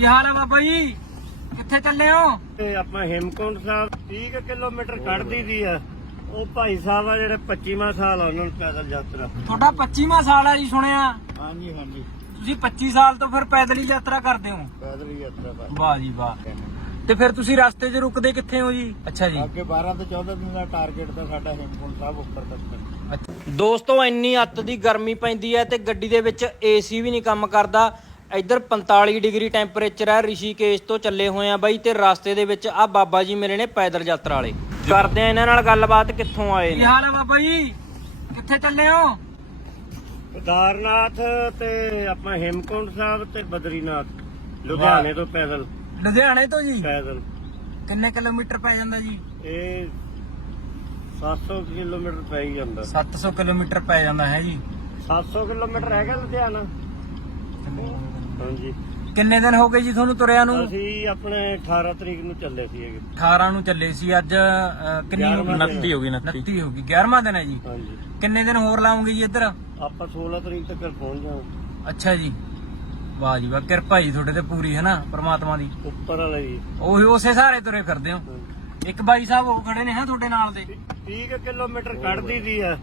ਕੀ ਹਾਲ ਆ ਬਾਬਾ ਜੀ ਕਿੱਥੇ ਚੱਲੇ ਹੋ ਤੇ ਆਪਾਂ ਹਿਮਕੁੰਡ ਸਾਹਿਬ 30 ਕਿਲੋਮੀਟਰ ਕੱਢਦੀ ਦੀ ਆ ਉਹ ਭਾਈ ਸਾਹਿਬ ਆ ਜਿਹੜੇ 25ਵਾਂ ਸਾਲ ਆ ਉਹਨਾਂ ਨੂੰ ਪੈਦਲ ਯਾਤਰਾ ਤੁਹਾਡਾ 25ਵਾਂ ਸਾਲ ਆ ਜੀ ਸੁਣਿਆ ਹਾਂਜੀ ਹਾਂਜੀ ਤੁਸੀਂ 25 ਸਾਲ ਤੋਂ ਫਿਰ ਪੈਦਲ ਹੀ ਯਾਤਰਾ ਕਰਦੇ ਹੋ ਪੈਦਲ ਹੀ ਯਾਤਰਾ ਬਾਈ ਵਾਹ ਜੀ ਵਾਹ ਤੇ ਫਿਰ ਤੁਸੀਂ ਰਸਤੇ 'ਚ ਰੁਕਦੇ ਕਿੱਥੇ ਹੋ ਜੀ ਅੱਛਾ ਜੀ ਅੱਗੇ 12 ਤੋਂ 14 ਦਿਨ ਦਾ ਟਾਰਗੇਟ ਦਾ ਸਾਡਾ ਹਿੰਮਕੁੰਡ ਸਾਹਿਬ ਉੱਪਰ ਦੱਸਣਾ ਦੋਸਤੋ ਇੰਨੀ ਅੱਤ ਦੀ ਗਰਮੀ ਪੈਂਦੀ ਹੈ ਤੇ ਗੱਡੀ ਦੇ ਵਿੱਚ ਏਸੀ ਵੀ ਨਹੀਂ ਕੰਮ ਕਰਦਾ ਇੱਧਰ 45 ਡਿਗਰੀ ਟੈਂਪਰੇਚਰ ਹੈ ਰਿਸ਼ੀਕੇਸ਼ ਤੋਂ ਚੱਲੇ ਹੋਏ ਆ ਬਾਈ ਤੇ ਰਸਤੇ ਦੇ ਵਿੱਚ ਆ ਬਾਬਾ ਜੀ ਮੇਰੇ ਨੇ ਪੈਦਲ ਯਾਤਰਾ ਵਾਲੇ ਕਰਦੇ ਆ ਇਹਨਾਂ ਨਾਲ ਗੱਲਬਾਤ ਕਿੱਥੋਂ ਆਏ ਨੇ ਕੀ ਹਾਲ ਆ ਬਾਬਾ ਜੀ ਕਿੱਥੇ ਚੱਲੇ ਹੋ ਬਦਾਰਨਾਥ ਤੇ ਆਪਾਂ ਹਿਮਕੁੰਡ ਸਾਹਿਬ ਤੇ ਬਦਰੀਨਾਥ ਲੁਧਿਆਣੇ ਤੋਂ ਪੈਦਲ ਲੁਧਿਆਣੇ ਤੋਂ ਜੀ ਪੈਦਲ ਕਿੰਨੇ ਕਿਲੋਮੀਟਰ ਪੈ ਜਾਂਦਾ ਜੀ ਇਹ 700 ਕਿਲੋਮੀਟਰ ਪੈ ਜਾਂਦਾ 700 ਕਿਲੋਮੀਟਰ ਪੈ ਜਾਂਦਾ ਹੈ ਜੀ 700 ਕਿਲੋਮੀਟਰ ਹੈਗਾ ਲੁਧਿਆਣਾ ਕਿੰਨੇ ਦਿਨ ਹੋ ਗਏ ਜੀ ਤੁਹਾਨੂੰ ਤੁਰਿਆ ਨੂੰ ਅਸੀਂ ਆਪਣੇ 18 ਤਰੀਕ ਨੂੰ ਚੱਲੇ ਸੀ ਹੈਗੇ 18 ਨੂੰ ਚੱਲੇ ਸੀ ਅੱਜ ਕਿੰਨੀ 29 ਹੋ ਗਈ 29 ਹੋ ਗਈ 11ਵਾਂ ਦਿਨ ਹੈ ਜੀ ਹਾਂਜੀ ਕਿੰਨੇ ਦਿਨ ਹੋਰ ਲਾਉਂਗੇ ਜੀ ਇੱਧਰ ਆਪਾਂ 16 ਤਰੀਕ ਤੱਕ ਪਹੁੰਚ ਜਾਵਾਂਗੇ ਅੱਛਾ ਜੀ ਵਾਹ ਜੀ ਵਾਹ ਕਿਰਪਾ ਜੀ ਤੁਹਾਡੇ ਤੇ ਪੂਰੀ ਹੈ ਨਾ ਪ੍ਰਮਾਤਮਾ ਦੀ ਉੱਪਰ ਵਾਲੇ ਜੀ ਉਹੀ ਉਸੇ ਸਾਰੇ ਤੁਰੇ ਫਿਰਦੇ ਹੋ ਇੱਕ ਬਾਈ ਸਾਹਿਬ ਉਹ ਖੜੇ ਨੇ ਹਾਂ ਤੁਹਾਡੇ ਨਾਲ ਦੇ ਠੀਕ ਕਿਲੋਮੀਟਰ ਕੱਢਦੀ ਦੀ ਹੈ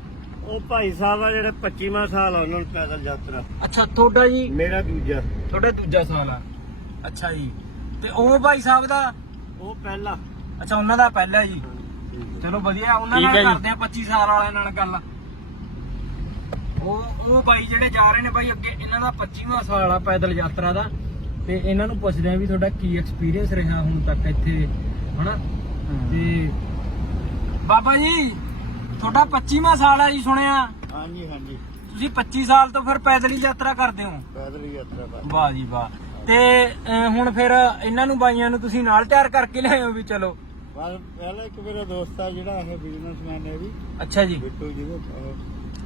ਉਹ ਭਾਈ ਸਾਹਿਬ ਆ ਜਿਹੜੇ 25ਵਾਂ ਸਾਲ ਆ ਉਹਨਾਂ ਨੂੰ ਪੈਦਲ ਯਾਤਰਾ ਅੱਛਾ ਤੁਹਾਡਾ ਜੀ ਮੇਰਾ ਦੂਜਾ ਤੁਹਾਡਾ ਦੂਜਾ ਸਾਲ ਆ ਅੱਛਾ ਜੀ ਤੇ ਉਹ ਭਾਈ ਸਾਹਿਬ ਦਾ ਉਹ ਪਹਿਲਾ ਅੱਛਾ ਉਹਨਾਂ ਦਾ ਪਹਿਲਾ ਜੀ ਚਲੋ ਵਧੀਆ ਉਹਨਾਂ ਨਾਲ ਕਰਦੇ ਆ 25 ਸਾਲ ਵਾਲਿਆਂ ਨਾਲ ਗੱਲ ਉਹ ਉਹ ਭਾਈ ਜਿਹੜੇ ਜਾ ਰਹੇ ਨੇ ਭਾਈ ਅੱਗੇ ਇਹਨਾਂ ਦਾ 25ਵਾਂ ਸਾਲ ਆ ਪੈਦਲ ਯਾਤਰਾ ਦਾ ਤੇ ਇਹਨਾਂ ਨੂੰ ਪੁੱਛਦੇ ਆ ਵੀ ਤੁਹਾਡਾ ਕੀ ਐਕਸਪੀਰੀਅੰਸ ਰਿਹਾ ਹੁਣ ਤੱਕ ਇੱਥੇ ਹਨਾ ਤੇ ਬਾਬਾ ਜੀ ਤੁਹਾਡਾ 25ਵਾਂ ਸਾਲ ਆ ਜੀ ਸੁਣਿਆ ਹਾਂ ਜੀ ਹਾਂ ਜੀ ਤੁਸੀਂ 25 ਸਾਲ ਤੋਂ ਫਿਰ ਪੈਦਲ ਹੀ ਯਾਤਰਾ ਕਰਦੇ ਹੋ ਪੈਦਲ ਹੀ ਯਾਤਰਾ ਕਰਦੇ ਵਾਹ ਜੀ ਵਾਹ ਤੇ ਹੁਣ ਫਿਰ ਇਹਨਾਂ ਨੂੰ ਬਾਈਆਂ ਨੂੰ ਤੁਸੀਂ ਨਾਲ ਤਿਆਰ ਕਰਕੇ ਲਿਆਏ ਹੋ ਵੀ ਚਲੋ ਪਹਿਲਾਂ ਇੱਕ ਮੇਰਾ ਦੋਸਤ ਆ ਜਿਹੜਾ ਇਹ ਬਿਜ਼ਨਸਮੈਨ ਹੈ ਵੀ ਅੱਛਾ ਜੀ ਬਿੱਟੂ ਜੀ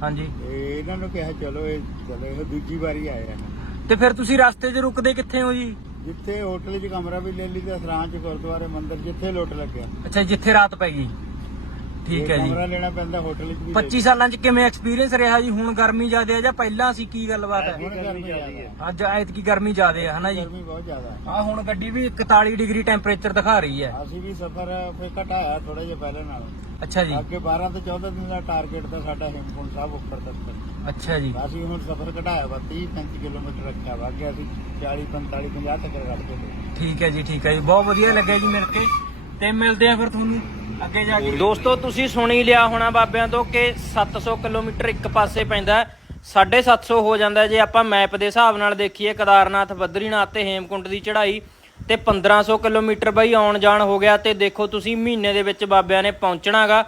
ਹਾਂ ਜੀ ਇਹਨਾਂ ਨੂੰ ਕਿਹਾ ਚਲੋ ਇਹ ਚਲੋ ਇਹ ਦੂਜੀ ਵਾਰੀ ਆਇਆ ਤੇ ਫਿਰ ਤੁਸੀਂ ਰਸਤੇ 'ਚ ਰੁਕਦੇ ਕਿੱਥੇ ਹੋ ਜੀ ਜਿੱਥੇ ਹੋਟਲ 'ਚ ਕਮਰਾ ਵੀ ਲੈ ਲਈ ਤੇ ਸਰਾਂ 'ਚ ਗੁਰਦੁਆਰੇ ਮੰਦਿਰ ਜਿੱਥੇ ਲੋਟ ਲੱਗਿਆ ਅੱਛਾ ਜਿੱਥੇ ਰਾਤ ਪੈ ਗਈ ਠੀਕ ਹੈ ਜੀ ਕਮਰਾ ਲੈਣਾ ਪੈਂਦਾ ਹੋਟਲ ਵਿੱਚ 25 ਸਾਲਾਂ ਚ ਕਿਵੇਂ ਐਕਸਪੀਰੀਅੰਸ ਰਿਹਾ ਜੀ ਹੁਣ ਗਰਮੀ ਜਿਆਦਾ ਆ ਜਾਂ ਪਹਿਲਾਂ ਸੀ ਕੀ ਗੱਲਬਾਤ ਹੈ ਹੁਣ ਗਰਮੀ ਜ਼ਿਆਦੀ ਗਰਮੀ ਜਿਆਦਾ ਆ ਹਨਾ ਜੀ ਗਰਮੀ ਬਹੁਤ ਜ਼ਿਆਦਾ ਆ ਆ ਹੁਣ ਗੱਡੀ ਵੀ 41 ਡਿਗਰੀ ਟੈਂਪਰੇਚਰ ਦਿਖਾ ਰਹੀ ਹੈ ਅਸੀਂ ਵੀ ਸਫਰ ਕੋਈ ਘਟਾਇਆ ਥੋੜਾ ਜਿਹਾ ਪਹਿਲੇ ਨਾਲ ਅੱਛਾ ਜੀ ਅੱਗੇ 12 ਤੋਂ 14 ਦਿਨ ਦਾ ਟਾਰਗੇਟ ਤਾਂ ਸਾਡਾ ਹਿੰਮਪੁਰ ਸਾਹਿਬ ਉੱਪਰ ਤੱਕ ਅੱਛਾ ਜੀ ਅਸੀਂ ਹੁਣ ਸਫਰ ਘਟਾਇਆ ਵਾ 30 35 ਕਿਲੋਮੀਟਰ ਰੱਖਿਆ ਵਾ ਅੱਗੇ ਅਸੀਂ 40 45 50 ਤੱਕ ਰੱਖਦੇ ਠੀਕ ਹੈ ਜੀ ਠੀਕ ਹੈ ਜੀ ਬਹੁਤ ਵਧੀਆ ਲੱਗਿਆ ਜੀ ਮਿਲ ਕੇ ਤੇ ਮਿਲਦੇ ਆ ਫਿਰ ਤੁਹਾਨੂੰ ਅੱਗੇ ਜਾ ਕੇ ਦੋਸਤੋ ਤੁਸੀਂ ਸੁਣ ਹੀ ਲਿਆ ਹੋਣਾ ਬਾਬਿਆਂ ਤੋਂ ਕਿ 700 ਕਿਲੋਮੀਟਰ ਇੱਕ ਪਾਸੇ ਪੈਂਦਾ 750 ਹੋ ਜਾਂਦਾ ਜੇ ਆਪਾਂ ਮੈਪ ਦੇ ਹਿਸਾਬ ਨਾਲ ਦੇਖੀਏ ਕਦਾਰਨਾਥ ਬੱਦਰੀਨਾਥ ਤੇ ਹੇਮਕੁੰਟ ਦੀ ਚੜ੍ਹਾਈ ਤੇ 1500 ਕਿਲੋਮੀਟਰ ਬਈ ਆਉਣ ਜਾਣ ਹੋ ਗਿਆ ਤੇ ਦੇਖੋ ਤੁਸੀਂ ਮਹੀਨੇ ਦੇ ਵਿੱਚ ਬਾਬਿਆਂ ਨੇ ਪਹੁੰਚਣਾਗਾ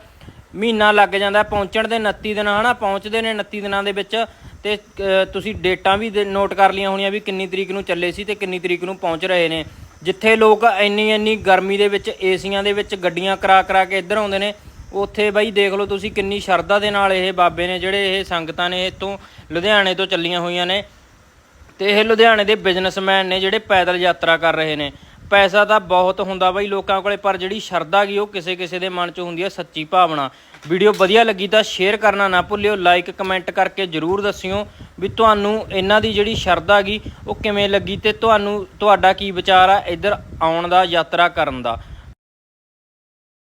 ਮਹੀਨਾ ਲੱਗ ਜਾਂਦਾ ਪਹੁੰਚਣ ਦੇ 29 ਦਿਨ ਹਨਾ ਪਹੁੰਚਦੇ ਨੇ 29 ਦਿਨਾਂ ਦੇ ਵਿੱਚ ਤੇ ਤੁਸੀਂ ਡੇਟਾਂ ਵੀ ਨੋਟ ਕਰ ਲਈਆਂ ਹੋਣੀਆਂ ਵੀ ਕਿੰਨੀ ਤਰੀਕ ਨੂੰ ਚੱਲੇ ਸੀ ਤੇ ਕਿੰਨੀ ਤਰੀਕ ਨੂੰ ਪਹੁੰਚ ਰਹੇ ਨੇ ਜਿੱਥੇ ਲੋਕ ਇੰਨੀ ਇੰਨੀ ਗਰਮੀ ਦੇ ਵਿੱਚ ਏਸੀਆਂ ਦੇ ਵਿੱਚ ਗੱਡੀਆਂ ਕਰਾ ਕਰਾ ਕੇ ਇੱਧਰ ਆਉਂਦੇ ਨੇ ਉੱਥੇ ਬਾਈ ਦੇਖ ਲਓ ਤੁਸੀਂ ਕਿੰਨੀ ਸ਼ਰਧਾ ਦੇ ਨਾਲ ਇਹ ਬਾਬੇ ਨੇ ਜਿਹੜੇ ਇਹ ਸੰਗਤਾਂ ਨੇ ਇਤੋਂ ਲੁਧਿਆਣੇ ਤੋਂ ਚੱਲੀਆਂ ਹੋਈਆਂ ਨੇ ਤੇ ਇਹ ਲੁਧਿਆਣੇ ਦੇ ਬਿਜ਼ਨਸਮੈਨ ਨੇ ਜਿਹੜੇ ਪੈਦਲ ਯਾਤਰਾ ਕਰ ਰਹੇ ਨੇ ਪੈਸਾ ਤਾਂ ਬਹੁਤ ਹੁੰਦਾ ਬਾਈ ਲੋਕਾਂ ਕੋਲੇ ਪਰ ਜਿਹੜੀ ਸ਼ਰਧਾ ਗੀ ਉਹ ਕਿਸੇ ਕਿਸੇ ਦੇ ਮਨ 'ਚ ਹੁੰਦੀ ਹੈ ਸੱਚੀ ਭਾਵਨਾ ਵੀਡੀਓ ਵਧੀਆ ਲੱਗੀ ਤਾਂ ਸ਼ੇਅਰ ਕਰਨਾ ਨਾ ਭੁੱਲਿਓ ਲਾਈਕ ਕਮੈਂਟ ਕਰਕੇ ਜ਼ਰੂਰ ਦੱਸਿਓ ਵੀ ਤੁਹਾਨੂੰ ਇਹਨਾਂ ਦੀ ਜਿਹੜੀ ਸ਼ਰਦ ਆ ਗਈ ਉਹ ਕਿਵੇਂ ਲੱਗੀ ਤੇ ਤੁਹਾਨੂੰ ਤੁਹਾਡਾ ਕੀ ਵਿਚਾਰ ਆ ਇੱਧਰ ਆਉਣ ਦਾ ਯਾਤਰਾ ਕਰਨ ਦਾ